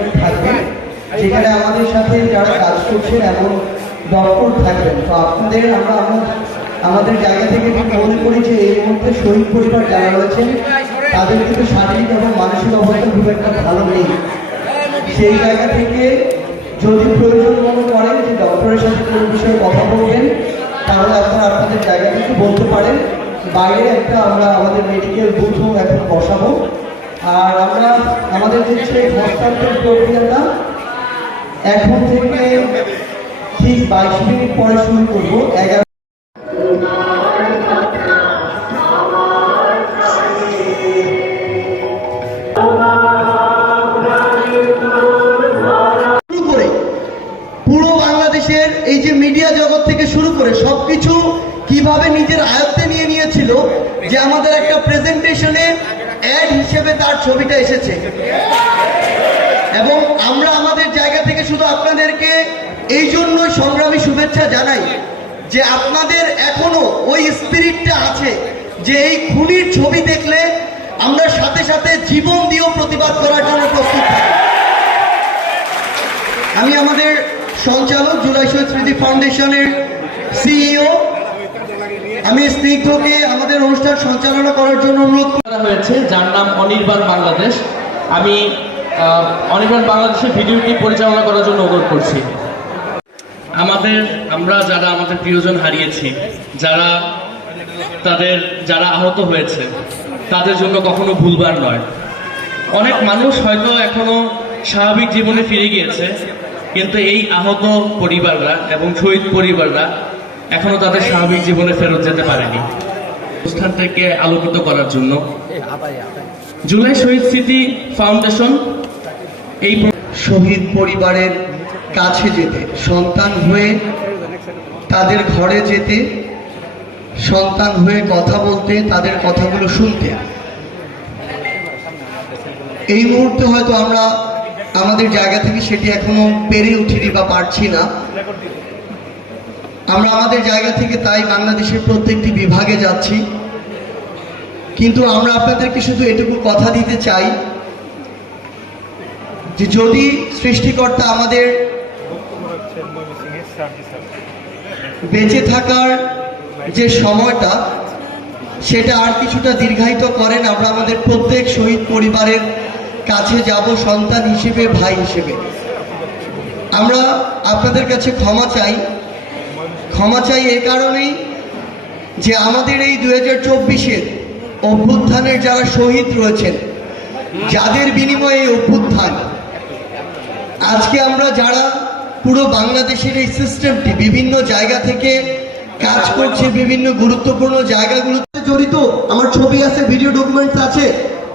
Arrangement থাকবে, যেখানে আমাদের সাথে যারা কাজ করছেন এমন ডক্টর থাকবেন। তো আপনাদের আমরা আমাদের জায়গা থেকে মনে করি যে এই মুহূর্তে শহীদ পরিবার যারা রয়েছেন তাদের কিন্তু শারীরিক এবং মানসিক অবস্থা খুব একটা ভালো নেই। সেই জায়গা থেকে যদি প্রয়োজন মনে করেন যে ডক্টরের সাথে কোনো বিষয়ে কথা বলবেন, তাহলে আপনারা আপনাদের জায়গা থেকে বলতে পারেন। বাইরে একটা আমরা আমাদের মেডিকেল বুথও এখন বসাবো। আর আমরা আমাদের যে হস্তান্তর প্রক্রিয়াটা এখন থেকে ঠিক 22 মিনিট পরে শুরু করবো। 11 পুরো বাংলাদেশের এই যে মিডিয়া জগৎ থেকে শুরু করে সবকিছু কিভাবে নিজের আয়ত্তে নিয়ে নিয়েছিল, যে আমাদের একটা প্রেজেন্টেশনে অ্যাড হিসেবে তার ছবিটা এসেছে। এবং আমরা আমাদের জায়গা থেকে শুধু আপনাদেরকে এই জন্যই সংগ্রামী শুভেচ্ছা জানাই যে আপনাদের এখনো ওই স্পিরিটটা আছে যে এই খুনির ছবি দেখলে আমরা সাথে সাথে জীবন দিয়েও প্রতিবাদ করার জন্য প্রস্তুত থাকি। আমি আমাদের সঞ্চালক জুলাই শহীদ স্মৃতি ফাউন্ডেশনের সিইও আমি স্নিগ্ধকে আমাদের অনুষ্ঠান সঞ্চালনা করার জন্য অনুরোধ করা হয়েছে, যার নাম অনির্বাণ বাংলাদেশ। আমি অনির্বাণ বাংলাদেশের ভিডিওটি পরিচালনা করার জন্য অনুরোধ করছি। আমরা যারা আমাদের প্রিয়জন হারিয়েছি, যারা আহত হয়েছে, তাদের জন্য কখনো ভুলবার নয়। অনেক মানুষ হয়তো এখনো স্বাভাবিক জীবনে ফিরে গিয়েছে, কিন্তু এই আহত পরিবাররা এবং শহীদ পরিবাররা এখনো তাদের স্বাভাবিক জীবনে ফেরত যেতে পারেনি। অনুষ্ঠানটাকে আলোকিত করার জন্য জুলাই শহীদ স্মৃতি ফাউন্ডেশন এই শহীদ পরিবারের কাছে যেতে, সন্তান হয়ে তাদের ঘরে যেতে, সন্তান হয়ে কথা বলতে, তাদের কথাগুলো শুনতে। এই মুহূর্তে হয়তো আমরা আমাদের জায়গা থেকে সেটি এখনো পেরে উঠিনি বা পারছি না। আমরা আমাদের জায়গা থেকে তাই বাংলাদেশের প্রত্যেকটি বিভাগে যাচ্ছি। কিন্তু আমরা আপনাদেরকে শুধু এটুকু কথা দিতে চাই যে যদি সৃষ্টিকর্তা আমাদের বেঁচে থাকার যে সময়টা সেটা আর কিছুটা দীর্ঘায়িত করেন, আমরা আমাদের প্রত্যেক শহীদ পরিবারের কাছে যাব সন্তান হিসেবে, ভাই হিসেবে। আমরা আপনাদের কাছে ক্ষমা চাই এ কারণেই যে আমাদের এই 2024-এর অভ্যুত্থানের যারা শহীদ রয়েছেন, যাদের বিনিময়ে এই অভ্যুত্থান, আজকে আমরা যারা পুরো বাংলাদেশের এই সিস্টেমটি বিভিন্ন জায়গা থেকে কাজ করছে, বিভিন্ন গুরুত্বপূর্ণ জায়গাগুলোতে জড়িত, আমার ছবি আছে, ভিডিও ডকুমেন্টস আছে,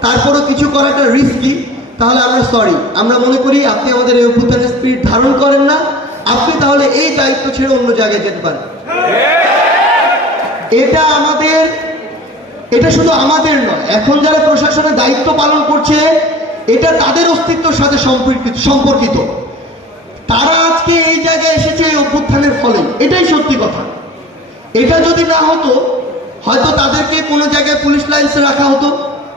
তারপরও কিছু করাটা রিস্কি, তাহলে আমরা সরি। আমরা মনে করি আপনি আমাদের এই অভ্যুত্থানের স্পিরিট ধারণ করেন না, আপনি তাহলে এই দায়িত্ব ছেড়ে অন্য জায়গায় যেতে পারেন। এটা শুধু আমাদের নয়, এখন যারা প্রশাসনের দায়িত্ব পালন করছে এটা তাদের অস্তিত্বের সাথে সম্পর্কিত। তারা আজকে এই জায়গায় এসেছে এই অভ্যুত্থানের ফলে, এটাই সত্যি কথা। এটা যদি না হতো হয়তো তাদেরকে কোনো জায়গায় পুলিশ লাইন্সে রাখা হতো,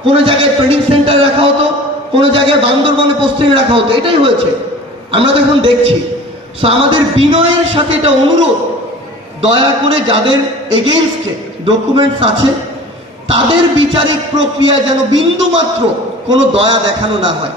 কোনো জায়গায় ট্রেনিং সেন্টারে রাখা হতো, কোনো জায়গায় বান্দরবানে পোস্টিং রাখা হতো। এটাই হয়েছে, আমরা তো এখন দেখছি। সো আমাদের বিনয়ের সাথে এটা অনুরোধ, দয়া করে যাদের এগেইনস্টে ডকুমেন্টস আছে তাদের বিচারিক প্রক্রিয়া যেন বিন্দু মাত্র কোনো দয়া দেখানো না হয়।